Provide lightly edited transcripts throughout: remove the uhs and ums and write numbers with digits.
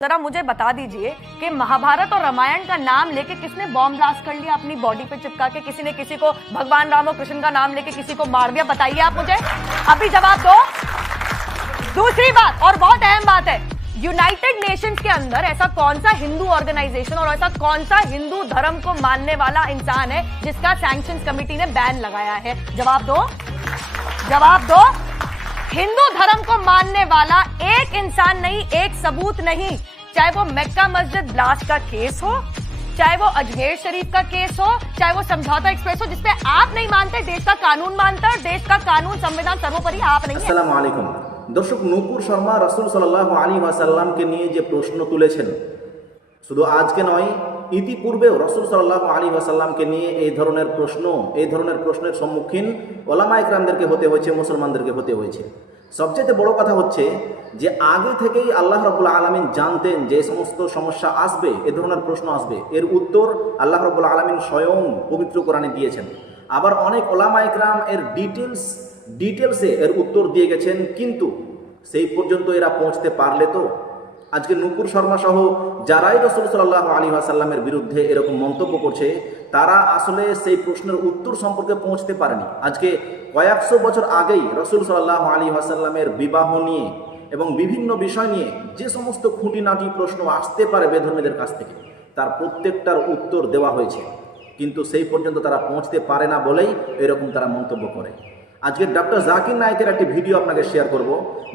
जरा मुझे बता दीजिए कि महाभारत और रामायण का नाम लेके किसने बॉम्ब ब्लास्ट कर लिया अपनी बॉडी पे चिपका के, किसी ने किसी को भगवान राम और कृष्ण का नाम लेके किसी को मार दिया? बताइए आप मुझे, अभी जवाब दो। दूसरी बात और बहुत अहम बात है, यूनाइटेड नेशंस के अंदर ऐसा कौन सा हिंदू ऑर्गेनाइजेशन और ऐसा कौन सा हिंदू धर्म को मानने वाला इंसान है जिसका सैंक्शंस कमेटी ने बैन लगाया है? जवाब दो, जवाब दो। हिंदू धर्म को मानने वाला एक इंसान नहीं, एक सबूत नहीं, चाहे वो मक्का मस्जिद ब्लास्ट का केस हो, चाहे वो अजमेर शरीफ का केस हो, चाहे वो समझौता एक्सप्रेस हो जिसपे आप नहीं मानते, देश का कानून मानता है, देश का कानून संविधान सर्वोपरि आप नहीं है। আসসালামু আলাইকুম দর্শক, নূপুর শর্মা রাসূল সাল্লাল্লাহু আলাইহি ওয়াসাল্লামকে নিয়ে যে প্রশ্ন তুলেছেন, শুধু আজকে নয়, ইতিপূর্বেও রাসূল সাল্লাল্লাহু আলাইহি ওয়াসাল্লামকে নিয়ে এই ধরনের প্রশ্নের সম্মুখীন ওলামায়ে কেরামদেরকে হতে হয়েছে, মুসলমানদেরকে হতে হয়েছে। সবচেয়ে বড় কথা হচ্ছে যে আগে থেকেই আল্লাহ রাব্বুল আলামিন জানতেন যে সমস্ত সমস্যা আসবে, এ ধরনের প্রশ্ন আসবে, এর উত্তর আল্লাহ রাব্বুল আলামিন স্বয়ং পবিত্র কোরআনে দিয়েছেন। আবার অনেক ওলামায়ে কেরাম এর ডিটেলসে এর উত্তর দিয়ে গেছেন, কিন্তু সেই পর্যন্ত এরা পৌঁছতে পারলে তো? আজকে নূপুর শর্মা সহ যারাই রাসূল সাল্লাল্লাহু আলাইহি ওয়াসাল্লামের বিরুদ্ধে এরকম মন্তব্য করছে, তারা আসলে সেই প্রশ্নের উত্তর সম্পর্কে পৌঁছতে পারেনি। আজকে কয়েকশো বছর আগেই রাসূল সাল্লাল্লাহু আলাইহি ওয়াসাল্লামের বিবাহ নিয়ে এবং বিভিন্ন বিষয় নিয়ে যে সমস্ত খুঁটিনাটি প্রশ্ন আসতে পারে বেধর্মীদের কাছ থেকে, তার প্রত্যেকটার উত্তর দেওয়া হয়েছে, কিন্তু সেই পর্যন্ত তারা পৌঁছতে পারে না বলেই এরকম তারা মন্তব্য করে। আজকে ডক্টর জাকির নায়েকের একটি ভিডিও আপনাকে শেয়ার করব,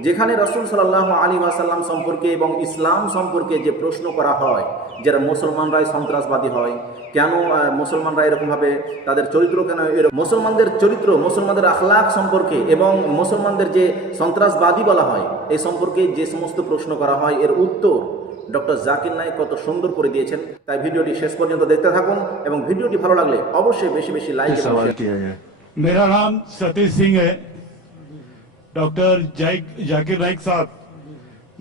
যেখানে রাসূল সাল্লাল্লাহু আলাইহি ওয়াসাল্লাম সম্পর্কে এবং ইসলাম সম্পর্কে যে প্রশ্ন করা হয়, যারা মুসলমানরাই সন্ত্রাসবাদী হয়, কেন মুসলমানরা এরকমভাবে তাদের চরিত্র, কেন মুসলমানদের চরিত্র, মুসলমানদের আখলাক সম্পর্কে এবং মুসলমানদের যে সন্ত্রাসবাদী বলা হয় এই সম্পর্কে যে সমস্ত প্রশ্ন করা হয়, এর উত্তর ডক্টর জাকির নায়েক কত সুন্দর করে দিয়েছেন। তাই ভিডিওটি শেষ পর্যন্ত দেখতে থাকুন এবং ভিডিওটি ভালো লাগলে অবশ্যই বেশি বেশি লাইক এবং শেয়ার। मेरा नाम सतीश सिंह है। डॉक्टर जाकिर नाइक साहब,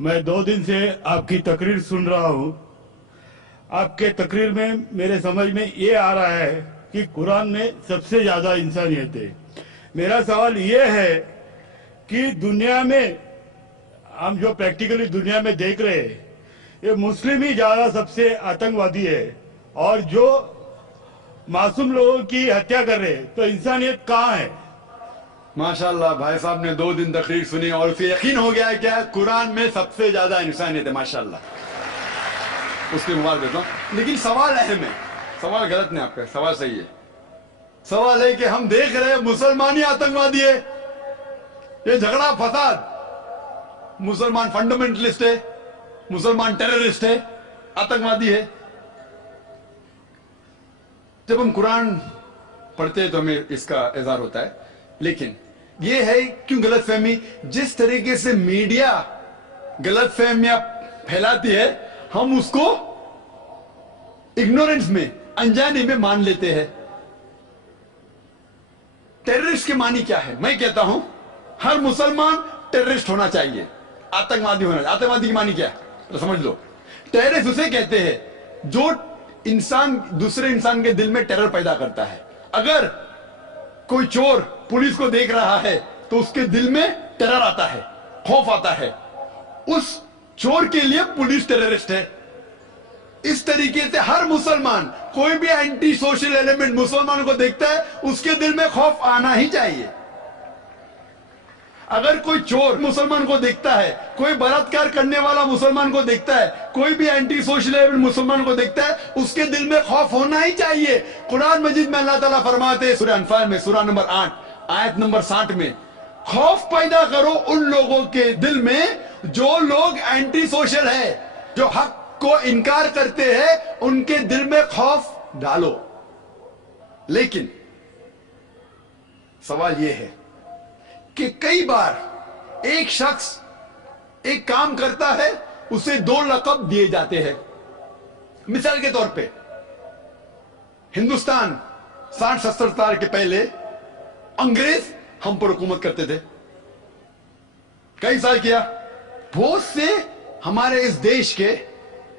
मैं 2 दिन से आपकी तकरीर सुन रहा हूं। आपके तकरीर में मेरे समझ में ये आ रहा है कि कुरान में सबसे ज्यादा इंसानियत है। मेरा सवाल ये है कि दुनिया में हम जो प्रैक्टिकली दुनिया में देख रहे हैं, ये मुस्लिम ही ज्यादा सबसे आतंकवादी है, और जो मासूम लोगों की हत्या कर रहे हैं, तो इंसानियत कहाँ है? माशाल्लाह, भाई साहब ने 2 दिन तकरीर सुनी और उसे यकीन हो गया है क्या कुरान में सबसे ज्यादा इंसानियत है। माशाल्लाह, उसकी मुबारक देता हूं। लेकिन सवाल अहम है, सवाल गलत नहीं, आपका सवाल सही है। सवाल है कि हम देख रहे हैं मुसलमान ही आतंकवादी है, ये झगड़ा फसाद, मुसलमान फंडामेंटलिस्ट है, मुसलमान टेररिस्ट है, आतंकवादी है। जब हम कुरान पढ़ते हैं तो हमें इसका इज़हार होता है, लेकिन ये है क्यों गलतफहमी, जिस तरीके से मीडिया गलतफहमियां फैलाती है, हम उसको इग्नोरेंस में, अनजाने में मान लेते हैं। टेररिस्ट के मानी क्या है? मैं कहता हूं हर मुसलमान टेररिस्ट होना चाहिए, आतंकवादी होना। आतंकवादी की मानी क्या है तो समझ लो। टेररिस्ट उसे कहते हैं जो इंसान दूसरे इंसान के दिल में टेरर पैदा करता है। अगर कोई चोर पुलिस को देख रहा है तो उसके दिल में टेरर आता है, खौफ आता है, उस चोर के लिए पुलिस टेररिस्ट है। इस तरीके से हर मुसलमान, कोई भी एंटी सोशल एलिमेंट मुसलमान को देखता है, उसके दिल में खौफ आना ही चाहिए। अगर कोई चोर मुसलमान को देखता है, कोई बलात्कार करने वाला मुसलमान को देखता है, कोई भी एंटी सोशल एलिमेंट मुसलमान को देखता है, उसके दिल में खौफ होना ही चाहिए। कुरान मजीद में अल्लाह ताला फरमाते हैं सूरह अनफाल में, सूरह नंबर 8 आयत नंबर 60 में, खौफ पैदा करो उन लोगों के दिल में जो लोग एंटी सोशल है, जो हक को इनकार करते हैं, उनके दिल में खौफ डालो। लेकिन सवाल यह है कि कई बार एक शख्स एक काम करता है, उसे 2 लक़ब दिए जाते हैं। मिसाल के तौर पे हिंदुस्तान 60-70 साल के पहले अंग्रेज हम पर हुकूमत करते थे। कई साल किया। बहुत से हमारे इस देश के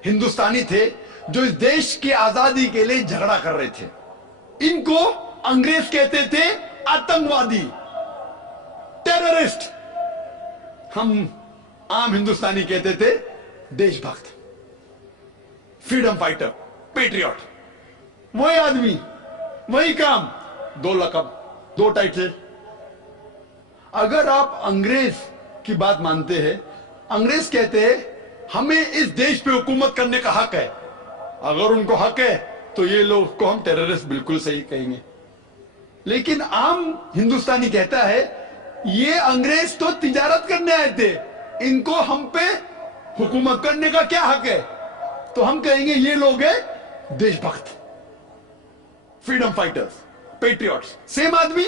हिंदुस्तानी थे जो इस देश की आजादी के लिए झगड़ा कर रहे थे। इनको अंग्रेज कहते थे आतंकवादी, टेररिस्ट। हम आम हिंदुस्तानी कहते थे देशभक्त। फ्रीडम फाइटर, पेट्रियट, वही आदमी, वही काम, 2 लकब, 2 टाइटल। अगर आप अंग्रेज की बात मानते हैं, अंग्रेज कहते हैं हमें इस देश पे हुकूमत करने का हक है, अगर उनको हक है तो ये लोग को हम टेररिस्ट बिल्कुल सही कहेंगे। लेकिन आम हिंदुस्तानी कहता है ये अंग्रेज तो तिजारत करने आए थे, इनको हम पे हुकूमत करने का क्या हक है, तो हम कहेंगे ये लोग हैं देशभक्त, फ्रीडम फाइटर्स, पेट्रियट्स। सेम आदमी,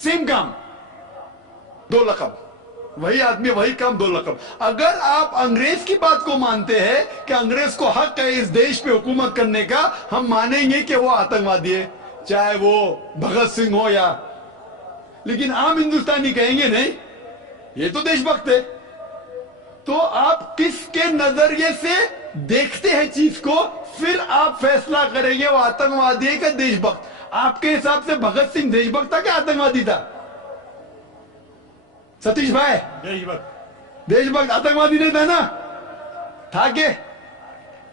सेम काम, 2 लकब, वही आदमी वही काम, 2 लकब। अगर आप अंग्रेज की बात को मानते हैं कि अंग्रेज को हक है इस देश पे हुकूमत करने का, हम मानेंगे कि वो आतंकवादी है, चाहे वो भगत सिंह हो या, लेकिन आम हिंदुस्तानी कहेंगे नहीं ये तो देशभक्त है। तो आप किसके नजरिए से देखते हैं चीज को, फिर आप फैसला करेंगे वो आतंकवादी है क्या देशभक्त। आपके हिसाब से भगत सिंह देशभक्त था क्या आतंकवादी था? सतीश भाई, देशभक्त। देशभक्त, आतंकवादी नहीं था ना? था के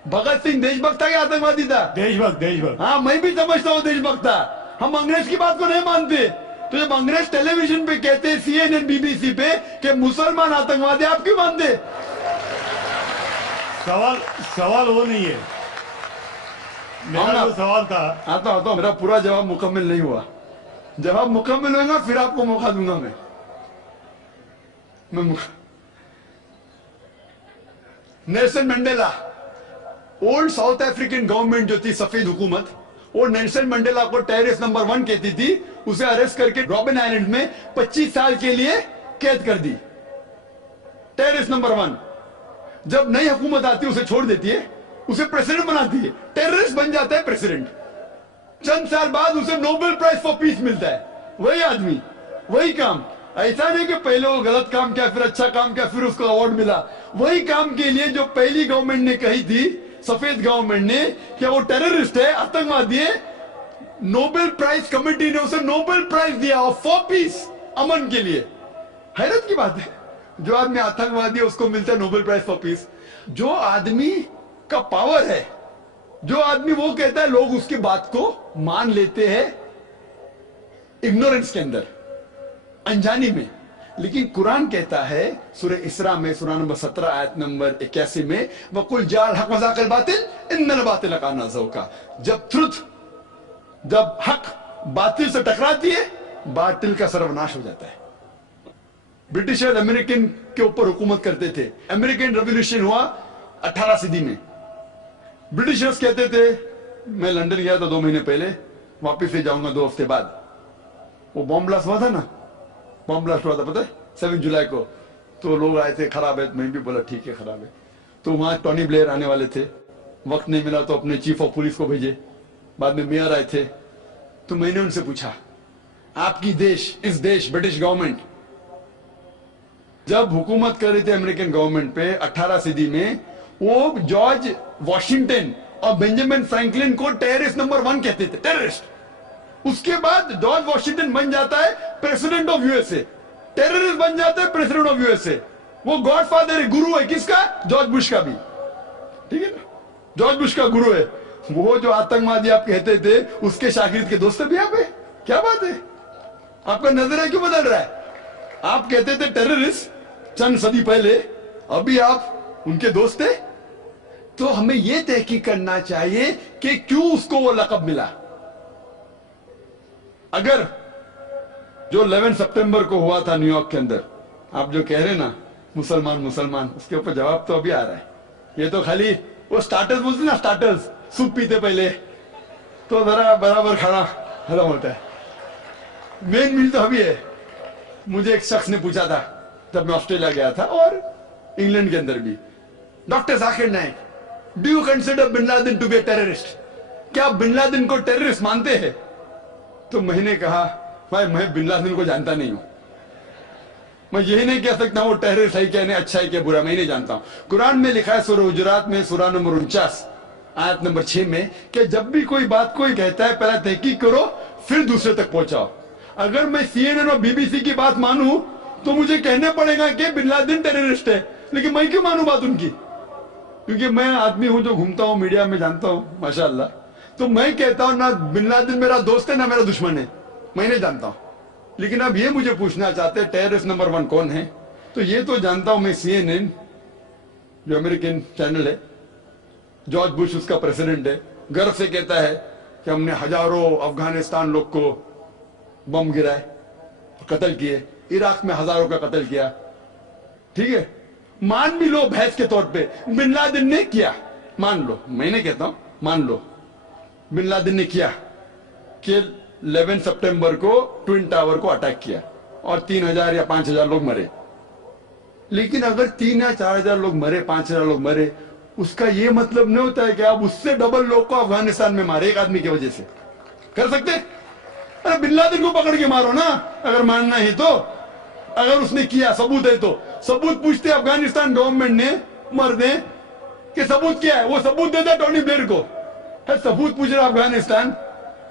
भगत सिंह देशभक्त था क्या आतंकवादी था? देशभक्त, देशभक्त। हाँ, मैं भी समझता हूँ देशभक्त था। हम अंग्रेज की बात को नहीं मानते। तो जब अंग्रेज टेलीविजन पे कहते हैं, CNN, BBC पे कि मुसलमान आतंकवादी, आप क्यों मानते? सवाल वो नहीं है, मेरा जो सवाल था। आता मेरा पूरा जवाब मुकम्मल नहीं हुआ। जवाब मुकम्मल होगा फिर आपको मौका दूंगा मैं Nelson Mandela, old south African government जो थी, सफेद हुकूमत, वो नेल्सन मंडेला को टेररिस्ट नंबर 1 कहती थी। उसे अरेस्ट करके रॉबिन आइलैंड में 25 साल के लिए कैद कर दी। Terrorist number 1। जब नई हुकूमत आती है उसे छोड़ देती है, उसे प्रेसिडेंट बनाती है, टेररिस्ट बन जाता है प्रेसिडेंट। चंद साल बाद उसे नोबेल प्राइज फॉर पीस मिलता है। वही आदमी, वही काम। ऐसा नहीं कि पहले वो गलत काम किया, फिर अच्छा काम किया, फिर उसको अवार्ड मिला। वही काम के लिए जो पहली गवर्नमेंट ने कही थी, सफेद गवर्नमेंट ने, कि वो टेररिस्ट है, आतंकवादी है, नोबेल प्राइज कमेटी ने उसे नोबेल प्राइज दिया फॉर पीस, अमन के लिए। हैरत की बात है, जो आदमी आतंकवादी है उसको मिलता है नोबेल प्राइज फॉर पीस। जो आदमी का पावर है, जो आदमी वो कहता है, लोग उसकी बात को मान लेते हैं इग्नोरेंस के अंदर, अनजानी में। लेकिन कुरान कहता है सूरह इसरा में, सूरह नंबर 17 आयत नंबर 81 में, वकुल जाल हक मज़ाक़िल बातिल इन्नल बातिल काना ज़ऊक़ा। जब हक बातिल से टकराती है, बातिल का सर्वनाश हो जाता है। ब्रिटिशर अमेरिकन के ऊपर हुकूमत करते थे। अमेरिकन रेवोल्यूशन हुआ 18 सदी में। ब्रिटिशर्स कहते थे, मैं लंदन गया था 2 महीने पहले, वापिस से जाऊंगा 2 हफ्ते बाद। वो बॉम्ब ब्लास्ट हुआ था ना, बॉम्ब ब्लास्ट हुआ था, पता है 7 जुलाई को। तो लोग आए थे, खराब है, मैं भी बोला ठीक है खराब है। तो वहां टोनी ब्लेयर आने वाले थे, वक्त नहीं मिला तो अपने चीफ ऑफ पुलिस को भेजे, बाद में मेयर आए थे। तो मैंने उनसे पूछा, आपकी देश, इस देश ब्रिटिश गवर्नमेंट जब हुकूमत कर रही थी अमेरिकन गवर्नमेंट पे 18 सदी में, वो जॉर्ज वॉशिंगटन और बेंजामिन फ्रैंकलिन को टेररिस्ट नंबर 1 कहते थे, टेररिस्ट। उसके बाद जॉर्ज वॉशिंगटन बन जाता है प्रेसिडेंट ऑफ यूएसए, टेररिस्ट बन जाता है प्रेसिडेंट ऑफ यूएसए। वो गॉडफादर है, गुरु है किसका? जॉर्ज बुश का भी, ठीक है ना, जॉर्ज बुश का गुरु है। वो जो आतंकवादी आप कहते थे, उसके शागिर्द के दोस्त भी आप है। क्या बात है, आपका नजरिया क्यों बदल रहा है? आप कहते थे टेररिस्ट चंद सदी पहले, अभी आप उनके दोस्त थे। तो हमें यह तहकीक करना चाहिए कि क्यों उसको वो लक़ब मिला। अगर जो 11 सितंबर को हुआ था न्यूयॉर्क के अंदर, आप जो कह रहे हैं ना मुसलमान मुसलमान, उसके ऊपर जवाब तो अभी आ रहा है। ये तो खाली वो स्टार्टर्स बोलते ना, स्टार्टर्स, सूप पीते पहले तो जरा बराबर खाना खत्म होता है। मेन मील तो अभी है। मुझे एक शख्स ने पूछा था जब मैं ऑस्ट्रेलिया गया था, और इंग्लैंड के अंदर भी, doctor Zakir Naik, do you consider bin Laden to be a terrorist? क्या आप बिन लादेन को टेररिस्ट मानते हैं? तो मैंने कहा, भाई मैं बिन लादेन को जानता नहीं हूं, मैं यही नहीं कह सकता वो टेररिस्ट है क्या नहीं, अच्छा है क्या बुरा, मैं नहीं जानता हूं। कुरान में लिखा है सूरह हुजुरात में, सूरह नंबर 49 आयत नंबर 6 में, कि जब भी कोई बात कोई कहता है पहले तहकीक करो फिर दूसरे तक पहुंचाओ। अगर मैं CNN और BBC की बात मानूं तो मुझे कहना पड़ेगा कि बिन लादेन टेररिस्ट है, लेकिन मैं क्यों मानूं बात उनकी? क्योंकि मैं आदमी हूं जो घूमता हूं मीडिया में, जानता हूं माशाल्लाह। तो मैं कहता हूं ना बिन लादेन मेरा दोस्त है ना मेरा दुश्मन है, मैं नहीं जानता हूं। लेकिन अब ये मुझे पूछना चाहते हैं टेररिस्ट नंबर 1 कौन है, तो ये तो जानता हूं मैं, CNN जो अमेरिकन चैनल है, जॉर्ज बुश उसका प्रेसिडेंट है, गर्व से कहता है कि हमने हजारों अफगानिस्तान लोग को बम गिराए, कत्ल किए, इराक में हजारों का कत्ल किया। ठीक है, मान भी लो बहस के तौर पे बिन लादेन ने किया, मान लो, मैं नहीं कहता हूं, मान लो बिन लादेन ने किया कि 11 सितंबर को ट्विन टावर को अटैक किया और 3000 या 5000 लोग मरे। लेकिन अगर 3 या 4000 लोग मरे, 5000 लोग मरे, उसका यह मतलब नहीं होता है कि आप उससे डबल लोग को अफगानिस्तान में मारे एक आदमी की वजह से। कर सकते? अरे बिन लादेन को पकड़ के मारो ना, अगर मानना है तो। अगर उसने किया, सबूत है तो सबूत पूछते अफगानिस्तान गवर्नमेंट ने, मर दे कि सबूत क्या है, वो सबूत देता टोनी ब्लेयर को। है सबूत पूछ रहा अफगानिस्तान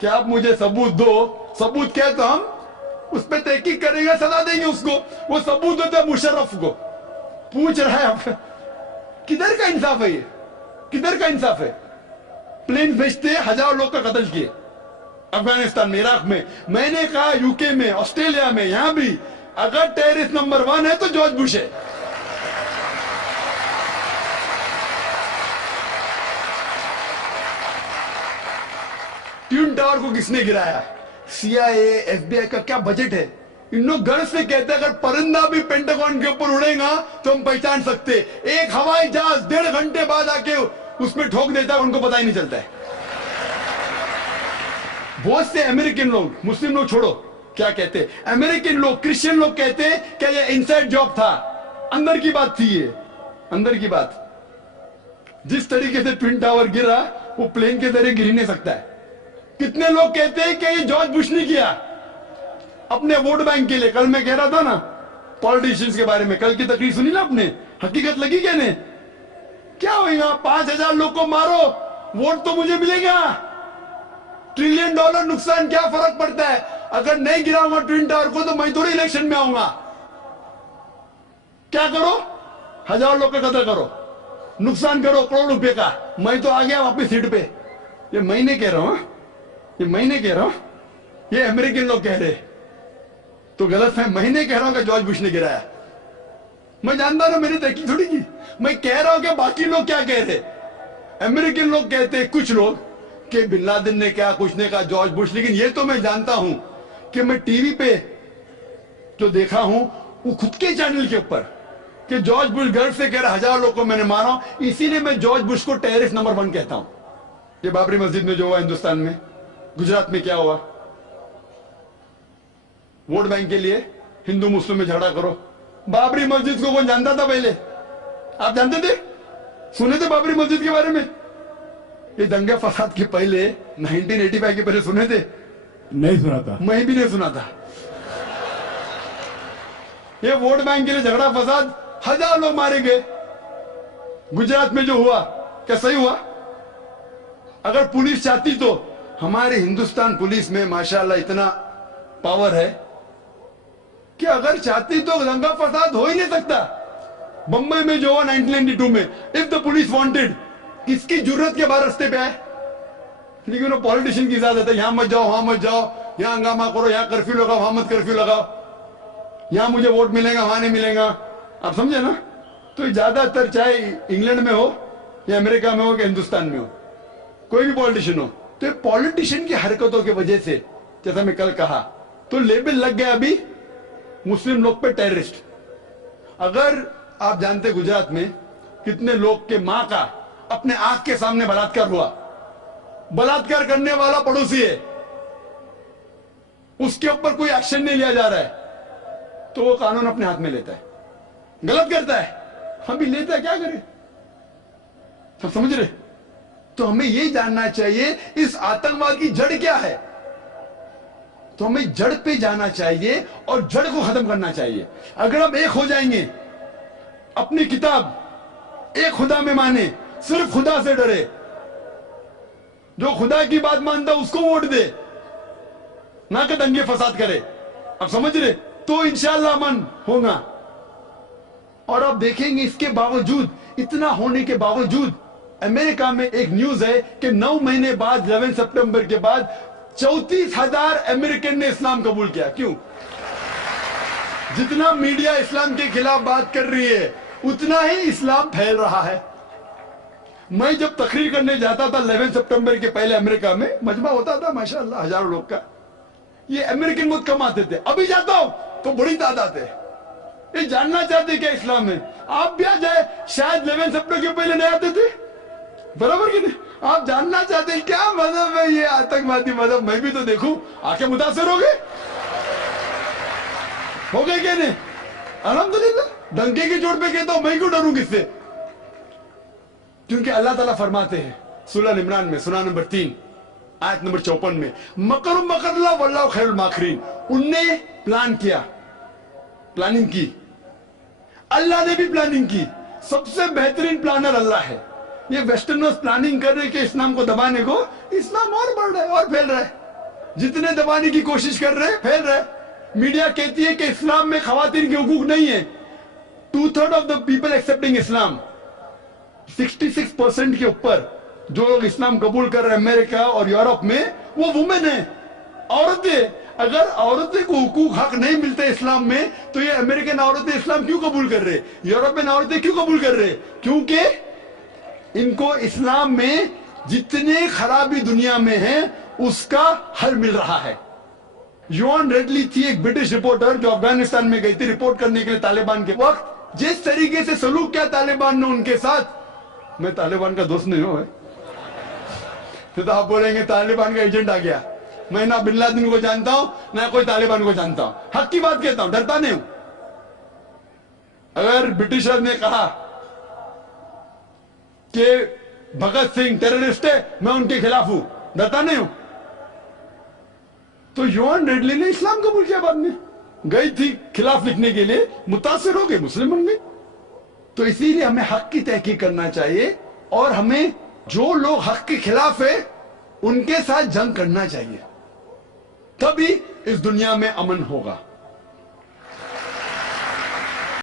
कि आप मुझे सबूत दो, सबूत क्या है तो हम उस पर तहकीक करेंगे, सजा देंगे उसको। वो सबूत देता है मुशर्रफ को, पूछ रहा है। किधर का इंसाफ है ये, किधर का इंसाफ है? प्लेन भेजते हजारों लोग का कत्ल किए अफगानिस्तान में, इराक में। मैंने कहा यूके में, ऑस्ट्रेलिया में, यहां भी अगर टेररिस्ट नंबर 1 है तो जॉर्ज बुश है। ट्विन टावर को किसने गिराया? CIA, FBI का क्या बजट है? इन लोग गर्व से कहते हैं अगर परिंदा भी पेंटागन के ऊपर उड़ेगा तो हम पहचान सकते। एक हवाई जहाज 1.5 घंटे बाद आके उसमें ठोक देता है, उनको पता ही नहीं चलता है। बहुत से अमेरिकन लोग, मुस्लिम लोग छोड़ो, क्या कहते हैं अमेरिकन लोग, क्रिश्चियन लोग कहते हैं क्या ये इनसाइड जॉब था, अंदर की बात थी, ये अंदर की बात। जिस तरीके से ट्विन टावर गिरा वो प्लेन के जरिए गिर नहीं सकता है। कितने लोग कहते हैं कि ये जॉर्ज बुश ने किया अपने वोट बैंक के लिए। कल मैं कह रहा था ना पॉलिटिशियंस के बारे में, कल की तकरीर सुनी ना आपने, हकीकत लगी क्या ने? क्या होगा? 5000 लोग को मारो, वोट तो मुझे मिलेगा। $1 ट्रिलियन नुकसान, क्या फर्क पड़ता है? अगर नहीं गिराऊंगा ट्विन टावर को तो मैं थोड़ी इलेक्शन में आऊंगा। क्या करो? 1000 लोग का कत्ल करो, नुकसान करो करोड़ रुपए का, मैं तो आ गया वापस सीट पे। ये मैं नहीं कह रहा हूं, ये मैं नहीं कह रहा हूं, ये अमेरिकन लोग कह रहे। तो गलत है, मैं नहीं कह रहा हूं कि जॉर्ज बुश ने गिराया। मैं जानता हूं मेरी तहकीक थोड़ी की, मैं कह रहा हूं कि बाकी लोग क्या कह रहे। अमेरिकन लोग कहते हैं कुछ लोग कि बिन लादेन ने क्या, कुछ ने कहा जॉर्ज बुश। लेकिन ये तो मैं जानता हूं कि मैं टीवी पे जो देखा हूं वो खुद के चैनल के ऊपर कि जॉर्ज बुश गर्व से कह रहा 1000 लोग को मैंने मारा, इसीलिए मैं जॉर्ज बुश को टेररिस्ट नंबर 1 कहता हूं। ये बाबरी मस्जिद में जो हुआ हिंदुस्तान में, गुजरात में क्या हुआ, वोट बैंक के लिए हिंदू मुस्लिम में झगड़ा करो। बाबरी मस्जिद को कौन जानता था पहले? आप जानते थे? सुने थे बाबरी मस्जिद के बारे में? ये दंगे फसाद के पहले 1985 के पहले सुने थे? नहीं सुना था। मैं भी नहीं सुना था। ये वोट बैंक के लिए झगड़ा फसाद, 1000 लोग मारे गए। गुजरात में जो हुआ क्या सही हुआ? अगर पुलिस चाहती तो, हमारे हिंदुस्तान पुलिस में माशाल्लाह इतना पावर है कि अगर चाहती तो दंगा फसाद हो ही नहीं सकता। बंबई में जो हुआ 1992 में, इफ द पुलिस वांटेड, किसकी जरूरत के बाद रास्ते पे आए? लेकिन वो पॉलिटिशियन की इजाजत है, यहां मत जाओ, वहां मत जाओ, यहां हंगामा करो, यहां कर्फ्यू लगाओ, वहां मत कर्फ्यू लगाओ, यहां मुझे वोट मिलेगा, वहां नहीं मिलेगा। आप समझे ना? तो ज्यादातर चाहे इंग्लैंड में हो या अमेरिका में हो या हिंदुस्तान में हो, कोई भी पॉलिटिशियन हो, तो पॉलिटिशियन की हरकतों की वजह से, जैसा मैं कल कहा, तो लेबल लग गया अभी मुस्लिम लोग पे टेररिस्ट। अगर आप जानते गुजरात में कितने लोग के मां का अपने आंख के सामने बलात्कार हुआ, बलात्कार करने वाला पड़ोसी है, उसके ऊपर कोई एक्शन नहीं लिया जा रहा है, तो वो कानून अपने हाथ में लेता है, गलत करता है, हम भी लेता है, क्या करें? सब समझ रहे? तो हमें यह जानना चाहिए इस आतंकवाद की जड़ क्या है। तो हमें जड़ पे जाना चाहिए और जड़ को खत्म करना चाहिए। अगर हम एक हो जाएंगे, अपनी किताब एक खुदा में माने, सिर्फ खुदा से डरे, जो खुदा की बात मानता उसको वोट दे, ना कि दंगे फसाद करे, अब समझ रहे? तो इंशाअल्लाह अमन होगा। और आप देखेंगे इसके बावजूद इतना होने के बावजूद अमेरिका में एक न्यूज है कि 9 महीने बाद 11 सितंबर के बाद 34,000 अमेरिकन ने इस्लाम कबूल किया। क्यों? जितना मीडिया इस्लाम के खिलाफ बात कर रही है उतना ही इस्लाम फैल रहा है। मैं जब तकरीर करने जाता था 11 सितंबर के पहले अमेरिका में, मजमा होता था माशाअल्लाह हजारों लोग का, ये अमेरिकन बहुत कम आते थे। अभी जाता हूं तो बड़ी तादाद है। ये जानना चाहते क्या इस्लाम में? आप भी आ जाए, शायद 11 सितंबर के पहले नहीं आते थे, बराबर कि नहीं? आप जानना चाहते हैं क्या मजहब है ये आतंकवादी मजहब, मैं भी तो देखूं, आके मुतासिर हो गए क्या नहीं? अल्हम्दुलिल्लाह, डंके की चोट पे कहता हूं, मैं क्यों डरूं किससे? क्योंकि अल्लाह ताला फरमाते हैं सूरह इमरान में, सूरह नंबर 3 आयत नंबर 54 में, मकरुम मकरल्लाह वल्लाहु खैरुल माकिरीन। उनने प्लान किया, प्लानिंग की, अल्लाह ने भी प्लानिंग की। सबसे बेहतरीन प्लानर अल्लाह है। ये वेस्टर्नर्स प्लानिंग कर रहे कि इस्लाम को दबाने को, इस्लाम और बढ़ रहा है और फैल रहा है। जितने दबाने की कोशिश कर रहे हैं फैल रहा है। मीडिया कहती है कि इस्लाम में खवातीन के हुकूक नहीं है। 2/3 ऑफ द पीपल एक्सेप्टिंग इस्लाम, 66% के ऊपर जो लोग इस्लाम कबूल कर रहे हैं अमेरिका और यूरोप में, वो वुमेन है, औरतें। अगर औरतें को हुकूक हक नहीं मिलते इस्लाम में, तो ये अमेरिकन औरतें इस्लाम क्यों कबूल कर रहे, यूरोपियन औरतें क्यों कबूल कर रहे? क्योंकि इनको इस्लाम में जितने खराबी दुनिया में है उसका हल मिल रहा है। योन रेडली थी एक ब्रिटिश रिपोर्टर जो अफगानिस्तान में गई थी रिपोर्ट करने के लिए तालिबान के वक्त। जिस तरीके से सलूक किया तालिबान ने उनके साथ, मैं तालिबान का दोस्त नहीं हूं, तो आप बोलेंगे तालिबान का एजेंट आ गया। मैं ना बिन लादेन को जानता हूं ना कोई तालिबान को जानता हूं, हक की बात कहता हूं, डरता नहीं हूं। अगर ब्रिटिशर ने कहा कि भगत सिंह टेररिस्ट है, मैं उनके खिलाफ हूं, डरता नहीं हूं। तो योन रेडली ने इस्लाम कबूल किया, बाद में गई थी खिलाफ लिखने के लिए, मुतासिर हो गए, मुस्लिम बन गए। तो इसीलिए हमें हक की तहकीक करना चाहिए और हमें जो लोग हक के खिलाफ है उनके साथ जंग करना चाहिए, तभी इस दुनिया में अमन होगा।